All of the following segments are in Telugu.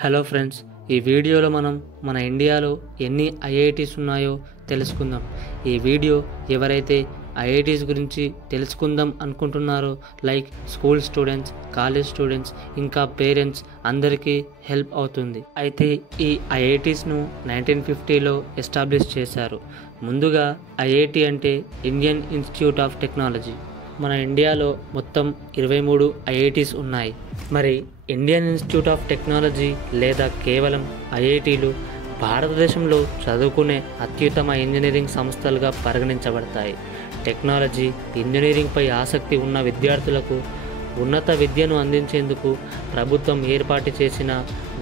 హలో ఫ్రెండ్స్, ఈ వీడియోలో మనం మన ఇండియాలో ఎన్ని ఐఐటీస్ ఉన్నాయో తెలుసుకుందాం. ఈ వీడియో ఎవరైతే ఐఐటీస్ గురించి తెలుసుకుందాం అనుకుంటున్నారో like school students, college students, ఇంకా పేరెంట్స్ అందరికీ హెల్ప్ అవుతుంది. అయితే ఈ ఐఐటీస్ను 1950లో ఎస్టాబ్లిష్ చేశారు. ముందుగా ఐఐటి అంటే ఇండియన్ ఇన్స్టిట్యూట్ ఆఫ్ టెక్నాలజీ. మన ఇండియాలో మొత్తం 23 ఐఐటీస్ ఉన్నాయి. మరి ఇండియన్ ఇన్స్టిట్యూట్ ఆఫ్ టెక్నాలజీ లేదా కేవలం ఐఐటీలు భారతదేశంలో చదువుకునే అత్యుత్తమ ఇంజనీరింగ్ సంస్థలుగా పరిగణించబడతాయి. టెక్నాలజీ, ఇంజనీరింగ్పై ఆసక్తి ఉన్న విద్యార్థులకు ఉన్నత విద్యను అందించేందుకు ప్రభుత్వం ఏర్పాటు చేసిన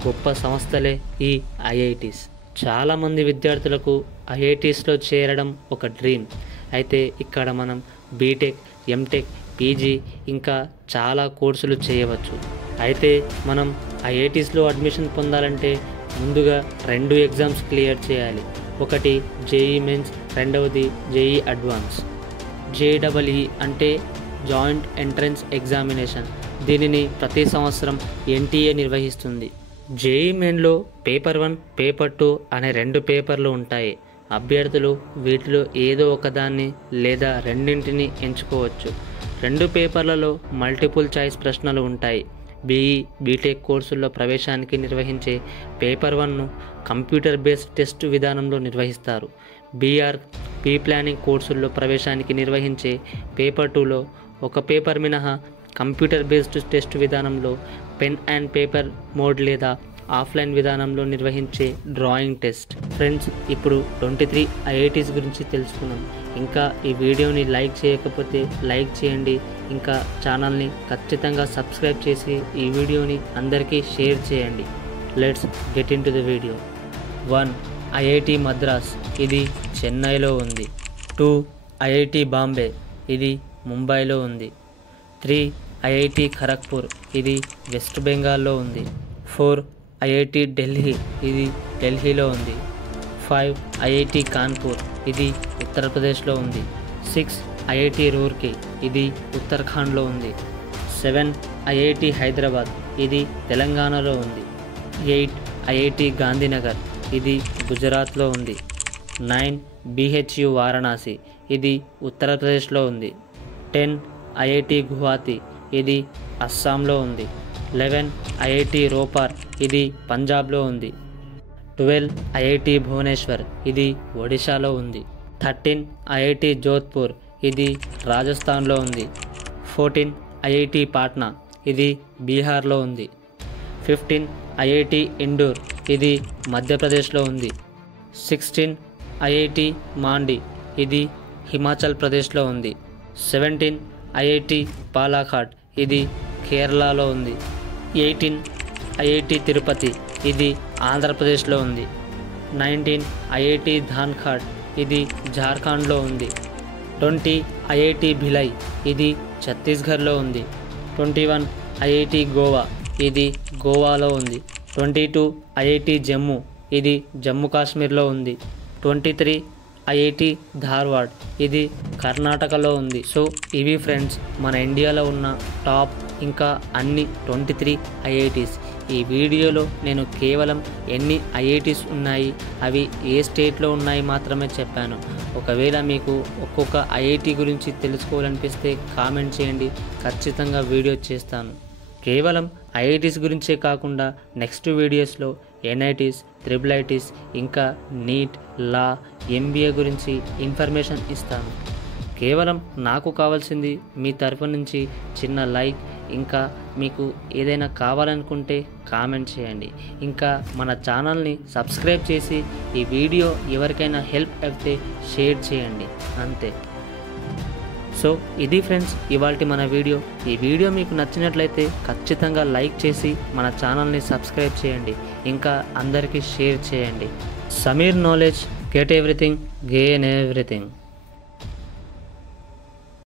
గొప్ప సంస్థలే ఈ ఐఐటీస్. చాలామంది విద్యార్థులకు ఐఐటీస్లో చేరడం ఒక డ్రీమ్. అయితే ఇక్కడ మనం బీటెక్, ఎంటెక్, పీజీ ఇంకా చాలా కోర్సులు చేయవచ్చు. అయితే మనం ఐఐటీస్లో అడ్మిషన్ పొందాలంటే ముందుగా 2 ఎగ్జామ్స్ క్లియర్ చేయాలి. ఒకటి జేఈ మెయిన్స్, రెండవది జేఈ అడ్వాన్స్. జేఈఈ అంటే జాయింట్ ఎంట్రన్స్ ఎగ్జామినేషన్. దీనిని ప్రతి సంవత్సరం ఎన్టీఏ నిర్వహిస్తుంది. జేఈ మెయిన్లో పేపర్ 1, పేపర్ 2 అనే 2 పేపర్లు ఉంటాయి. అభ్యర్థులు వీటిలో ఏదో ఒకదాన్ని లేదా రెండింటిని ఎంచుకోవచ్చు. 2 పేపర్లలో మల్టిపుల్ చాయిస్ ప్రశ్నలు ఉంటాయి. బీఈ, బీటెక్ కోర్సుల్లో ప్రవేశానికి నిర్వహించే పేపర్ 1ను కంప్యూటర్ బేస్డ్ టెస్ట్ విధానంలో నిర్వహిస్తారు. బీఆర్, పీ ప్లానింగ్ కోర్సుల్లో ప్రవేశానికి నిర్వహించే పేపర్ 2లో ఒక పేపర్ మినహా కంప్యూటర్ బేస్డ్ టెస్ట్ విధానంలో పెన్ అండ్ పేపర్ మోడ్ లేదా ఆఫ్లైన్ విధానంలో నిర్వహించే డ్రాయింగ్ టెస్ట్. ఫ్రెండ్స్, ఇప్పుడు 23 ఐఐటీస్ గురించి తెలుసుకున్నాం. ఇంకా ఈ వీడియోని లైక్ చేయకపోతే లైక్ చేయండి. ఇంకా ఛానల్ని ఖచ్చితంగా సబ్స్క్రైబ్ చేసి ఈ వీడియోని అందరికీ షేర్ చేయండి. Let's get in to the video. 1. IIT Madras, ఇది చెన్నైలో ఉంది. 2. ఐఐటి బాంబే, ఇది ముంబైలో ఉంది. 3. ఐఐటి ఖరగ్పూర్, ఇది వెస్ట్ బెంగాల్లో ఉంది. 4. ఐఐటి ఢిల్లీ, ఇది ఢిల్లీలో ఉంది. 5. ఐఐటి కాన్పూర్, ఇది ఉత్తరప్రదేశ్లో ఉంది. 6. ఐఐటి రూర్కీ, ఇది ఉత్తరాఖండ్లో ఉంది. 7. ఐఐటి హైదరాబాద్, ఇది తెలంగాణలో ఉంది. 8. ఐఐటి గాంధీనగర్, ఇది గుజరాత్లో ఉంది. 9. బిహెచ్యు వారణాసి, ఇది ఉత్తరప్రదేశ్లో ఉంది. 10. ఐఐటి గువాహతి, ఇది అస్సాంలో ఉంది. 11. ఐఐటి రోపార్, ఇది పంజాబ్లో ఉంది. 12. ఐఐటి భువనేశ్వర్, ఇది ఒడిశాలో ఉంది. 13. ఐఐటి జోధ్పూర్, ఇది రాజస్థాన్లో ఉంది. 14. ఐఐటి పాట్నా, ఇది బీహార్లో ఉంది. 15. ఐఐటి ఇండోర్, ఇది మధ్యప్రదేశ్లో ఉంది. 16. ఐఐటి మాండి, ఇది హిమాచల్ ప్రదేశ్లో ఉంది. 17. ఐఐటి పాలక్కాడ్, ఇది కేరళలో ఉంది. 18. ఐఐటి తిరుపతి, ఇది ఆంధ్రప్రదేశ్లో ఉంది. 19. ఐఐటి ధాన్ఖాడ్, ఇది జార్ఖండ్లో ఉంది. 20. ఐఐటి భిలై, ఇది ఛత్తీస్గఢ్లో ఉంది. 21. ఐఐటి గోవా, ఇది గోవాలో ఉంది. 22. ఐఐటి జమ్మూ, ఇది జమ్మూ కాశ్మీర్లో ఉంది. 23. ఐఐటి ధార్వాడ్, ఇది కర్ణాటకలో ఉంది. సో ఇవి ఫ్రెండ్స్ మన ఇండియాలో ఉన్న టాప్ ఇంకా అన్ని 23 ఐఐటీస్. ఈ వీడియోలో నేను కేవలం ఎన్ని ఐఐటీస్ ఉన్నాయి, అవి ఏ స్టేట్లో ఉన్నాయి మాత్రమే చెప్పాను. ఒకవేళ మీకు ఒక్కొక్క ఐఐటి గురించి తెలుసుకోవాలనిపిస్తే కామెంట్ చేయండి, ఖచ్చితంగా వీడియో చేస్తాను. కేవలం ఐఐటీస్ గురించే కాకుండా నెక్స్ట్ వీడియోస్లో ఎన్ఐటీస్, ట్రిపుల్ ఐటీస్, ఇంకా నీట్, లా, ఎంబీఏ గురించి ఇన్ఫర్మేషన్ ఇస్తాను. కేవలం నాకు కావాల్సింది మీ తరఫు నుంచి చిన్న లైక్. ఇంకా మీకు ఏదైనా కావాలనుకుంటే కామెంట్ చేయండి. ఇంకా మన ఛానల్ని సబ్స్క్రైబ్ చేసి ఈ వీడియో ఎవరికైనా హెల్ప్ అయితే షేర్ చేయండి. అంతే. సో ఇది ఫ్రెండ్స్ ఇవాల్టి మన వీడియో. ఈ వీడియో మీకు నచ్చినట్లయితే ఖచ్చితంగా లైక్ చేసి మన ఛానల్ని సబ్స్క్రైబ్ చేయండి. ఇంకా అందరికీ షేర్ చేయండి. Sameer knowledge, get everything, gain everything.